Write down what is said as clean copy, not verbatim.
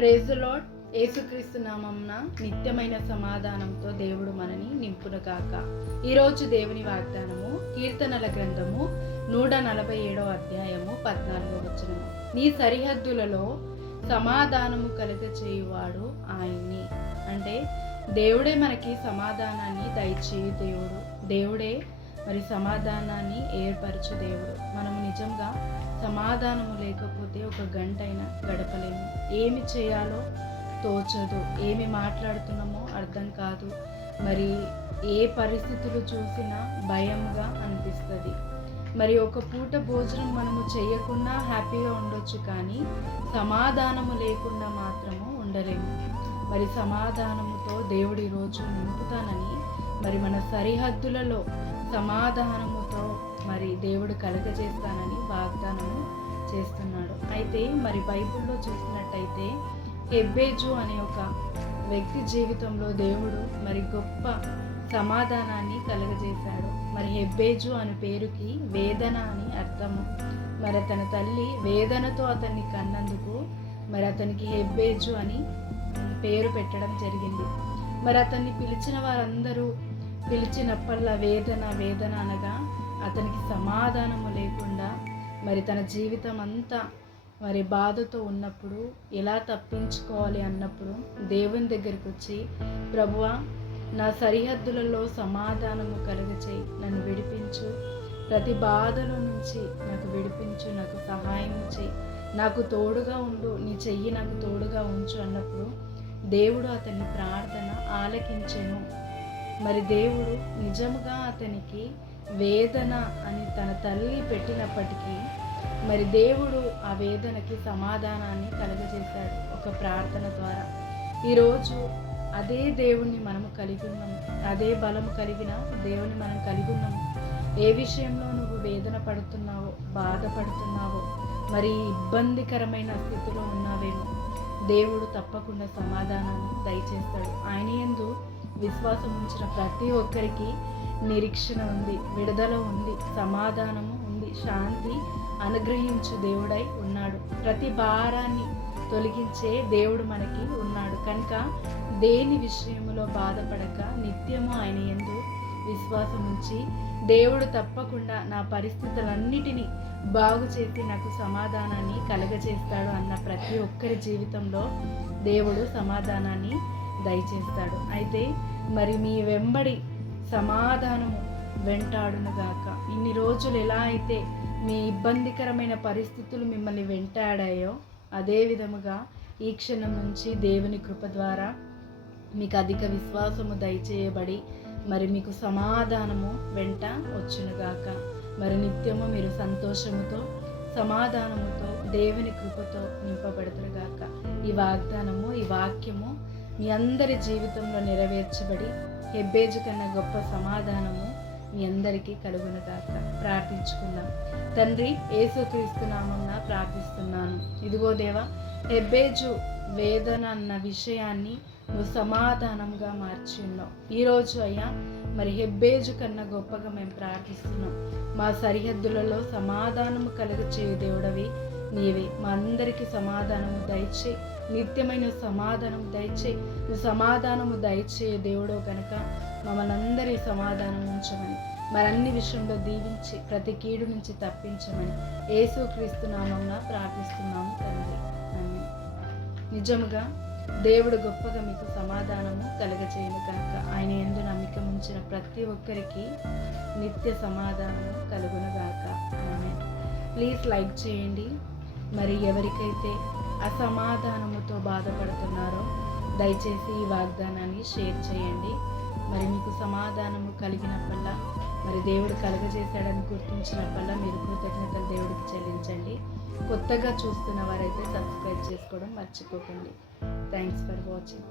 Praise the lord. యేసుక్రీస్తు నామమున నిత్యమైన సమాధానంతో దేవుడు మనని నింపునుగాక. ఈరోజు దేవుని వాగ్దానము కీర్తనల గ్రంథము 147 అధ్యాయము 14వ వచనము. నీ సరిహద్దులలో సమాధానము కలుగచేయువాడు ఆయన్ని. అంటే దేవుడే మనకి సమాధానాన్ని దయచేయు దేవుడు. దేవుడే మరి సమాధానాన్ని ఏర్పరచు దేవుడు. మనము నిజంగా సమాధానము లేకపోతే ఒక గంటైనా గడపలేము. ఏమి చేయాలో తోచదు, ఏమి మాట్లాడుతున్నామో అర్థం కాదు. మరి ఏ పరిస్థితులు చూసినా భయంగా అనిపిస్తుంది. మరి ఒక పూట భోజనం మనము చేయకుండా హ్యాపీగా ఉండొచ్చు, కానీ సమాధానము లేకుండా మాత్రము ఉండలేము. మరి సమాధానముతో దేవుడి రోజు నింపుతానని మరి మన సరిహద్దులలో సమాధానముతో మరి దేవుడు కలుగజేస్తానని వాగ్దానము చేస్తున్నాడు. అయితే మరి బైబిల్లో చూసినట్టయితే హెబ్బేజు అనే ఒక వ్యక్తి జీవితంలో దేవుడు మరి గొప్ప సమాధానాన్ని కలుగజేశాడు. మరి హెబ్బేజు అనే పేరుకి వేదన అని అర్థము. మరి అతని తల్లి వేదనతో అతన్ని కన్నందుకు మరి అతనికి హెబ్బేజు అని పేరు పెట్టడం జరిగింది. మరి అతన్ని పిలిచిన వారందరూ పిలిచినప్పల్లా వేదన వేదన అనగా అతనికి సమాధానము లేకుండా మరి తన జీవితం అంతా మరి బాధతో ఉన్నప్పుడు ఎలా తప్పించుకోవాలి అన్నప్పుడు దేవుని దగ్గరికి వచ్చి, ప్రభువా, నా సరిహద్దులలో సమాధానము కలుగచేయి, నన్ను విడిపించు, ప్రతి బాధల నుంచి నాకు విడిపించు, నాకు సహాయం చేయి, నాకు తోడుగా ఉండు, నీ చెయ్యి నాకు తోడుగా ఉంచు అన్నప్పుడు దేవుడు అతని ప్రార్థన ఆలకించెను. మరి దేవుడు నిజముగా అతనికి వేదన అని తన తల్లి పెట్టినప్పటికీ మరి దేవుడు ఆ వేదనకి సమాధానాన్ని కలుగజేశాడు ఒక ప్రార్థన ద్వారా. ఈరోజు అదే దేవుణ్ణి మనము కలిగి ఉన్నాము, అదే బలము కలిగిన దేవుని మనం కలిగి ఉన్నాము. ఏ విషయంలో నువ్వు వేదన పడుతున్నావో, బాధపడుతున్నావో, మరి ఇబ్బందికరమైన స్థితిలో ఉన్నావేమో, దేవుడు తప్పకుండా సమాధానాన్ని దయచేస్తాడు. ఆయన యందు విశ్వాసం ఉంచిన ప్రతి ఒక్కరికి నిరీక్షణ ఉంది, విడుదల ఉంది, సమాధానము ఉంది, శాంతి అనుగ్రహించు దేవుడై ఉన్నాడు. ప్రతి భారాన్ని తొలగించే దేవుడు మనకి ఉన్నాడు. కనుక దేని విషయంలో బాధపడక నిత్యము ఆయన యందు విశ్వాసం ఉంచి, దేవుడు తప్పకుండా నా పరిస్థితులన్నిటినీ బాగు చేసి నాకు సమాధానాన్ని కలగజేస్తాడు అన్న ప్రతి ఒక్కరి జీవితంలో దేవుడు సమాధానాన్ని దయచేస్తాడు. అయితే మరి మీ వెంబడి సమాధానము వెంటాడునుగాక. ఇన్ని రోజులు ఎలా అయితే మీ ఇబ్బందికరమైన పరిస్థితులు మిమ్మల్ని వెంటాడాయో, అదే విధముగా ఈ క్షణం నుంచి దేవుని కృప ద్వారా మీకు అధిక విశ్వాసము దయచేయబడి మరి మీకు సమాధానము వెంట వచ్చునుగాక. మరి నిత్యము మీరు సంతోషముతో సమాధానముతో దేవుని కృపతో నింపబడుతురుగాక. ఈ వాగ్దానము, ఈ వాక్యము మీ అందరి జీవితంలో నెరవేర్చబడి హెబ్బేజు కన్నా గొప్ప సమాధానము మీ అందరికీ కలుగునుగాక. ప్రార్థించుకుందాం. తండ్రి, యేసుక్రీస్తు నామమున ప్రార్థిస్తున్నాను. ఇదిగో దేవా, హెబ్బేజు వేదన అన్న విషయాన్ని నువ్వు సమాధానంగా మార్చి ఉన్నావు. ఈరోజు అయ్యా మరి హెబ్బేజు కన్నా గొప్పగా మేము ప్రార్థిస్తున్నాం. మా సరిహద్దులలో సమాధానము కలుగచేయు దేవుడవి నీవే. మా అందరికీ సమాధానము దయచేయి, నిత్యమైన సమాధానము దయచేయి. నువ్వు సమాధానము దయచేయ దేవుడో కనుక మమ్మల్ని అందరి సమాధానం ఉంచమని, మరి అన్ని విషయంలో దీవించి ప్రతి కీడు నుంచి తప్పించమని యేసుక్రీస్తు నామమున ప్రార్థిస్తున్నాము తండ్రి. ఆమేన్. నిజముగా దేవుడు గొప్పగా మీకు సమాధానము కలుగచేయను కనుక ఆయన యందు నమ్మిక ఉంచిన ప్రతి ఒక్కరికి నిత్య సమాధానము కలుగునుగాక. ఆమేన్. ప్లీజ్ లైక్ చేయండి. మరి ఎవరికైతే అసమాధానముతో బాధపడుతున్నారో దయచేసి ఈ వాగ్దానాన్ని షేర్ చేయండి. మరి మీకు సమాధానము కలిగినప్పల్లా, మరి దేవుడు కలుగజేశాడని గుర్తించినప్పల్లా మీరు కృతజ్ఞతలు దేవుడికి చెల్లించండి. కొత్తగా చూస్తున్న వారైతే సబ్స్క్రైబ్ చేసుకోవడం మర్చిపోకండి. Thanks for watching.